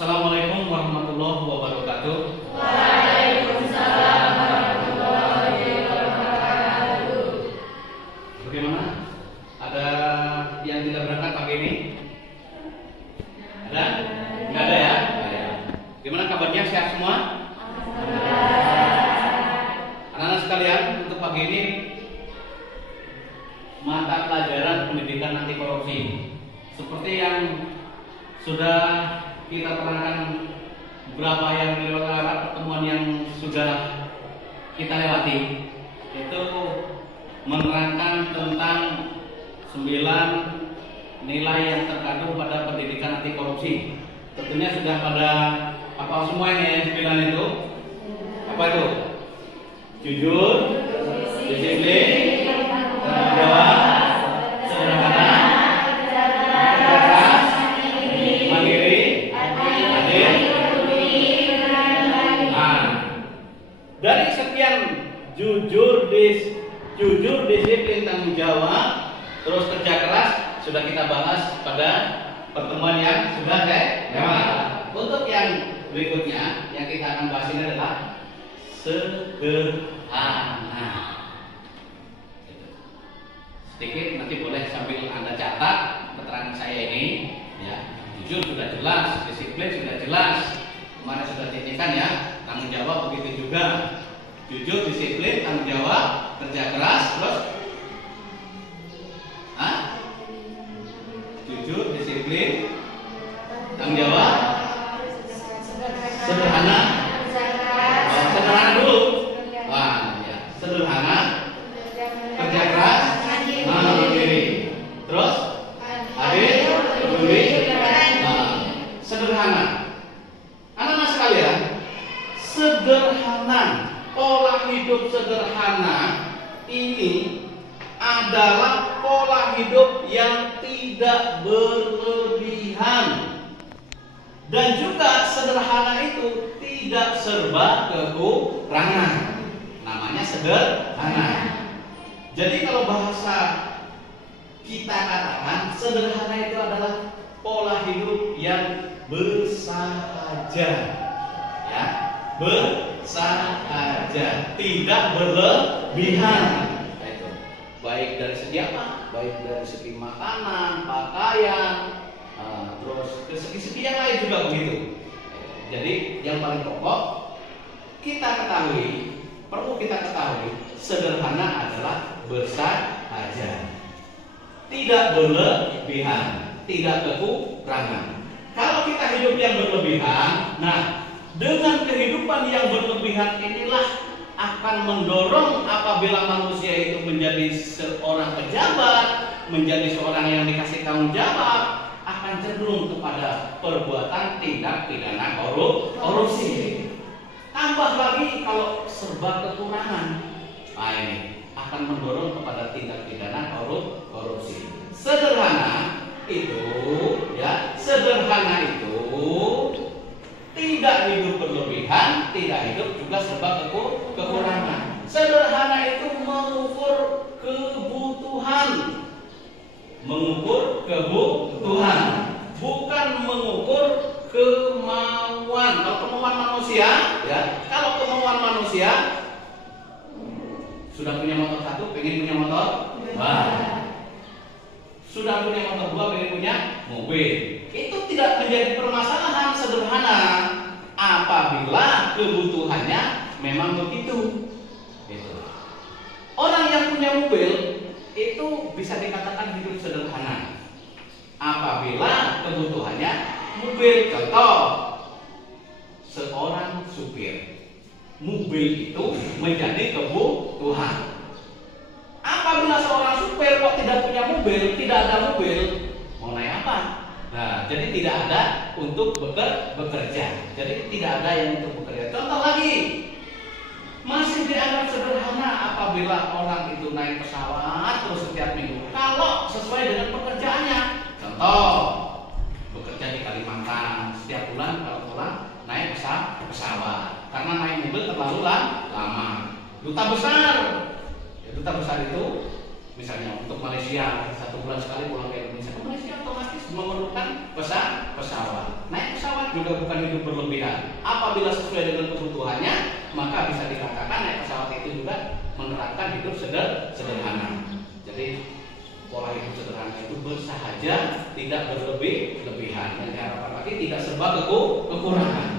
Assalamualaikum warahmatullahi wabarakatuh. Waalaikumsalam warahmatullahi wabarakatuh. Bagaimana? Ada yang tidak berangkat pagi ini? Ada? Enggak ada ya? Gimana kabarnya? Sehat semua? Anak-anak sekalian, untuk pagi ini mata pelajaran pendidikan anti korupsi seperti yang sudah kita terangkan beberapa yang lewat pertemuan yang sudah kita lewati, itu menerangkan tentang 9 nilai yang terkandung pada pendidikan anti korupsi. Tentunya sudah pada hafal semua ini ya, 9 itu. Apa itu? Jujur, disiplin, tanggung jawab, sederhana, cerdas, mandiri, adil. Nah, dari sekian jujur, disiplin, tanggung jawab, terus kerja keras sudah kita bahas pada pertemuan yang sudah lewat. Untuk yang berikutnya yang kita akan bahas ini adalah sederhana. Sedikit nanti boleh sambil Anda catat keterangan saya ini ya. Jujur sudah jelas, disiplin sudah jelas. Kemarin sudah diingatkan ya, tanggung jawab begitu juga. Jujur, disiplin, tanggung jawab, kerja keras, terus jujur, disiplin, tanggung jawab, sederhana. Sederhana dulu. Wah, ya. Sederhana, kerja keras, mandiri. Terus adil, peduli. Sederhana. Anak-anak sekalian, sederhana, pola hidup sederhana ini adalah pola hidup yang tidak berlebihan. Dan juga sederhana itu tidak serba kekurangan. Namanya sederhana. Jadi kalau bahasa kita katakan sederhana itu adalah pola hidup yang bersahaja. Ya, bersahaja, tidak berlebihan. Itu. Baik dari segi apa? Baik dari segi makanan, pakaian, terus ke segi-segi yang lain juga begitu. Jadi yang paling pokok perlu kita ketahui, sederhana adalah bersahaja, tidak berlebihan, tidak kekurangan. Kalau kita hidup yang berlebihan, nah dengan kehidupan yang berlebihan inilah akan mendorong apabila manusia itu menjadi seorang pejabat, menjadi seorang yang dikasih tanggung jawab, akan cenderung kepada perbuatan tindak pidana korupsi. Tambah lagi kalau serba kekurangan, nah ini akan mendorong kepada tindak pidana korupsi. Sederhana itu tidak hidup berlebihan, tidak hidup juga serba kekurangan. Sederhana itu mengukur kebutuhan, bukan mengukur kemauan. Kalau kemauan manusia, sudah punya motor 1, pengen punya motor 2. Sudah punya motor 2, pengen punya mobil. Itu tidak menjadi permasalahan. Sederhana apabila kebutuhannya memang begitu. Orang yang punya mobil itu bisa dikatakan hidup sederhana apabila kebutuhannya mobil. Contoh, seorang supir, mobil itu menjadi kebutuhan. Apabila seorang supir kok tidak punya mobil, tidak ada mobil, mau naik apa? Nah, jadi tidak ada untuk bekerja. Jadi tidak ada yang untuk bekerja. Contoh lagi, masih dianggap sederhana apabila orang itu naik pesawat terus setiap minggu kalau sesuai dengan pekerjaannya. Contoh, bekerja di Kalimantan, setiap bulan kalau pulang naik pesawat karena naik mobil terlalu lama. Duta besar itu Misalnya untuk Malaysia 1 bulan sekali pulang ke Indonesia, ke Malaysia otomatis memerlukan pesawat. Naik pesawat juga bukan hidup berlebihan. Apabila sesuai dengan kebutuhannya, maka bisa dikatakan naik pesawat itu juga menerapkan hidup sederhana. Jadi pola hidup sederhana itu bersahaja, tidak berlebihan. Yang diharapkan lagi tidak serba kekurangan.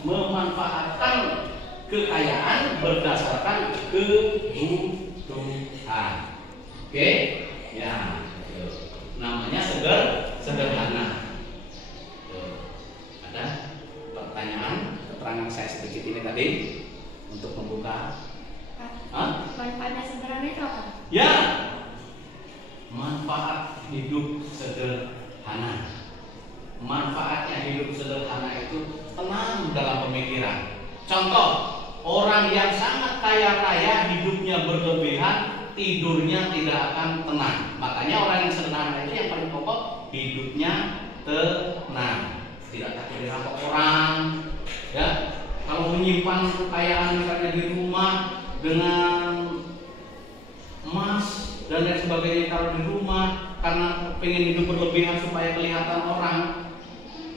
Memanfaatkan kekayaan berdasarkan kebutuhan. Oke? Ya, namanya sederhana. Ada pertanyaan, keterangan saya sedikit ini tadi untuk membuka. Manfaatnya sederhana itu apa? Ya, manfaat hidup sederhana. Manfaatnya hidup sederhana itu tenang dalam pemikiran. Contoh, orang yang sangat kaya raya hidupnya berlebihan, tidurnya tidak akan tenang. Makanya orang yang sederhana itu yang paling pokok hidupnya tenang, tidak takut dirampok orang. Ya, kalau menyimpan kekayaan misalnya di rumah dengan emas dan lain sebagainya taruh di rumah karena pengen hidup berlebihan supaya kelihatan orang,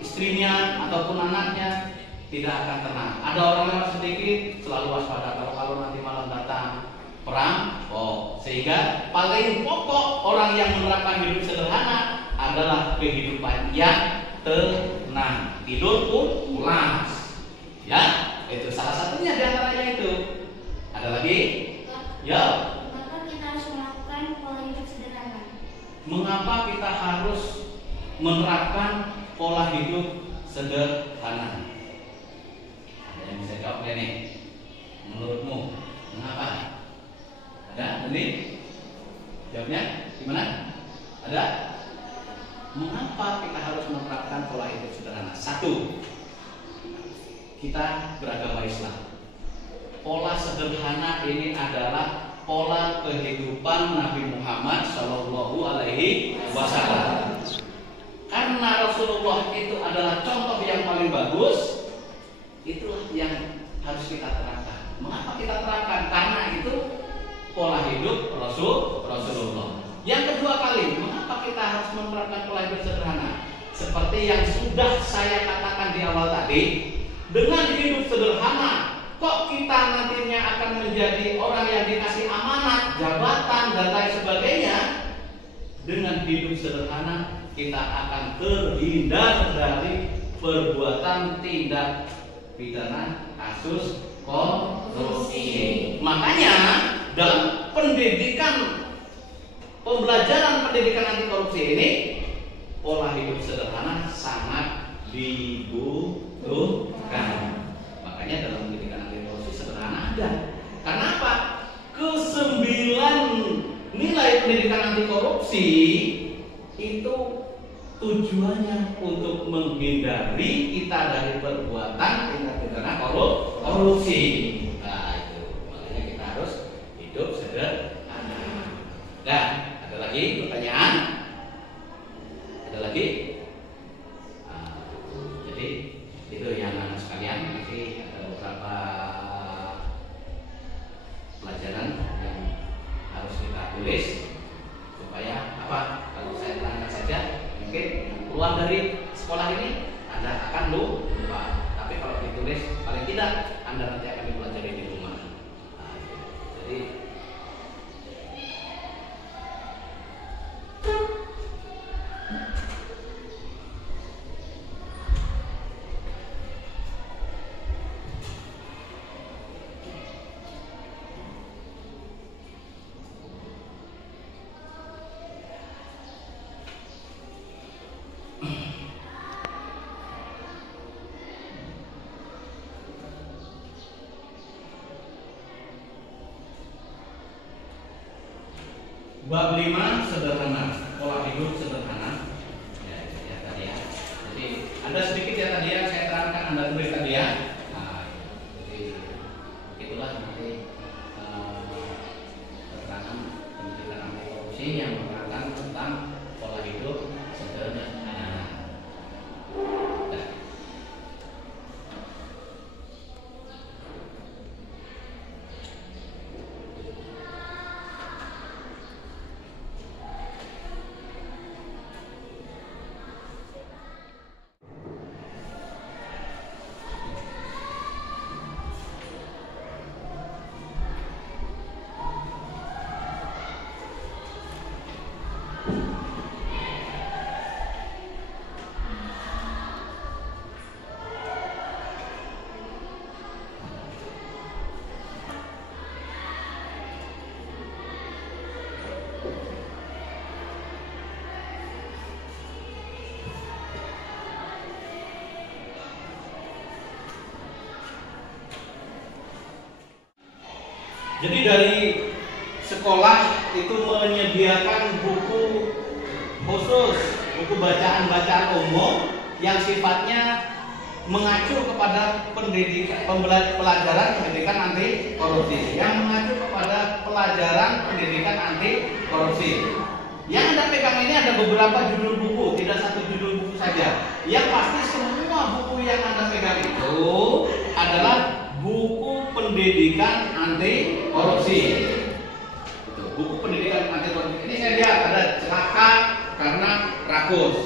istrinya ataupun anaknya, tidak akan tenang. Ada orang lewat sedikit selalu waspada kalau nanti malam datang perang. Sehingga paling pokok orang yang menerapkan hidup sederhana adalah kehidupan yang tenang, tidur pun pulas. Ya, itu salah satunya di antaranya itu. Ada lagi? Ya. Mengapa kita harus melakukan pola hidup sederhana? Mengapa kita harus menerapkan pola hidup sederhana? Ada yang bisa jawab nih? Menurutmu mengapa? Ada? Nanti jawabnya gimana? Ada? Mengapa kita harus menerapkan pola hidup sederhana? 1. Kita beragama Islam. Pola sederhana ini adalah pola kehidupan Nabi Muhammad Shallallahu Alaihi Wasallam. Karena Rasulullah itu adalah contoh yang paling bagus, itulah yang harus kita terapkan. Mengapa kita terapkan? Karena itu pola hidup Rasulullah. Yang kedua kali, mengapa kita harus menerapkan pola hidup sederhana? Seperti yang sudah saya katakan di awal tadi, dengan hidup sederhana, kok kita nantinya akan menjadi orang yang dikasih amanat, jabatan, dan lain sebagainya. Dengan hidup sederhana, kita akan terhindar dari perbuatan tindak pidana kasus korupsi. Makanya dalam pembelajaran pendidikan anti korupsi ini, pola hidup sederhana sangat dibutuhkan. Makanya dalam pendidikan anti korupsi sederhana ada. Karena apa? Ke-9 nilai pendidikan anti korupsi itu tujuannya untuk menghindari kita dari perbuatan tindak pidana korupsi. Nah, itu makanya kita harus hidup sederhana. Nah, ada lagi pertanyaan? Ada lagi? Jadi itu yang anak sekalian, nanti ada beberapa pelajaran yang harus kita tulis supaya apa? Kalau saya terangkan saja, mungkin keluar dari sekolah ini Anda akan lupa. Tapi kalau ditulis, paling tidak Anda nanti akan dipelajari di rumah. Nah, jadi bab 5 sederhana, pola hidup sederhana. Ya tadi ya. Jadi ada sedikit ya tadi yang saya terangkan, Anda tulis tadi ya. Nah, jadi itulah nanti keterangan pendidikan anti korupsi yang menerangkan tentang pola hidup sederhana. Jadi dari sekolah itu menyediakan buku khusus, buku bacaan-bacaan umum yang sifatnya mengacu kepada pelajaran pendidikan anti korupsi, yang mengacu kepada pelajaran pendidikan anti korupsi. Yang Anda pegang ini ada beberapa judul buku, tidak satu judul buku saja. Yang pasti semua buku yang Anda pegang itu adalah buku pendidikan anti korupsi. Itu, buku pendidikan anti korupsi. Ini saya lihat ada celaka karena rakus.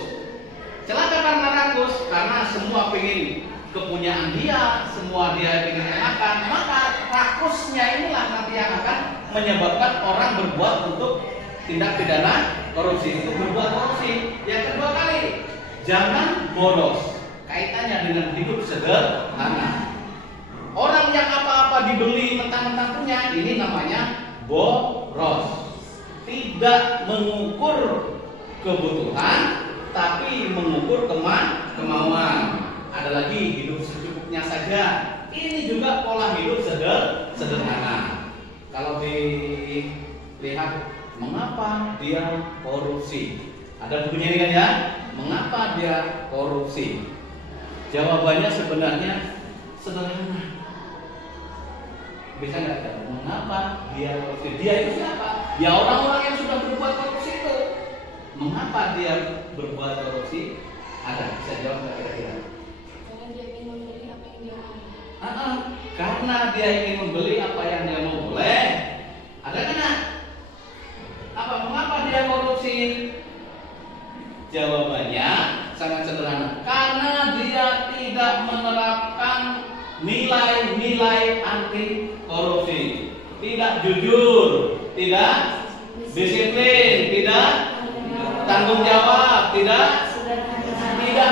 Celaka karena rakus karena semua pengen kepunyaan dia, semua dia ingin enakan, maka rakusnya inilah nanti yang akan menyebabkan orang berbuat untuk tindak pidana korupsi, itu berbuat korupsi. Yang kedua kali, jangan boros. Kaitannya dengan hidup sederhana. Orang yang apa-apa dibeli mentang-mentang punya, ini namanya boros. Tidak mengukur kebutuhan, tapi mengukur kemauan. Ada lagi hidup secukupnya saja. Ini juga pola hidup sederhana. Kalau dilihat mengapa dia korupsi, ada bukunya ini kan ya? Mengapa dia korupsi? Jawabannya sebenarnya sederhana. Bisa nggak tahu mengapa dia korupsi? Dia itu siapa? Ya orang-orang yang sudah berbuat korupsi itu. Mengapa dia berbuat korupsi? Ada, bisa jawab nggak kira-kira? Karena dia ingin membeli apa yang dia mau. Karena dia ingin membeli apa yang dia mau, boleh. Ada kan? Apa? Mengapa dia korupsi? Jawabannya sangat sederhana. Karena dia tidak menerapkan nilai-nilai anti korupsi, tidak jujur, tidak disiplin, tidak tanggung jawab, tidak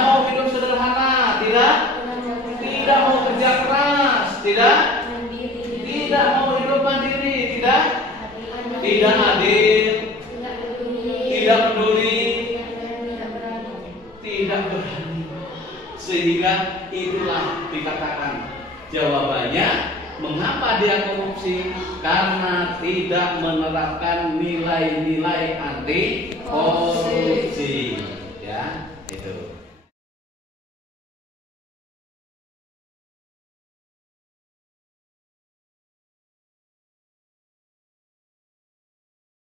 mau hidup sederhana, tidak mau kerja keras, tidak mau hidup mandiri, tidak adil, tidak peduli, tidak berani. Sehingga itulah dikatakan jawabannya mengapa dia korupsi, karena tidak menerapkan nilai-nilai anti korupsi.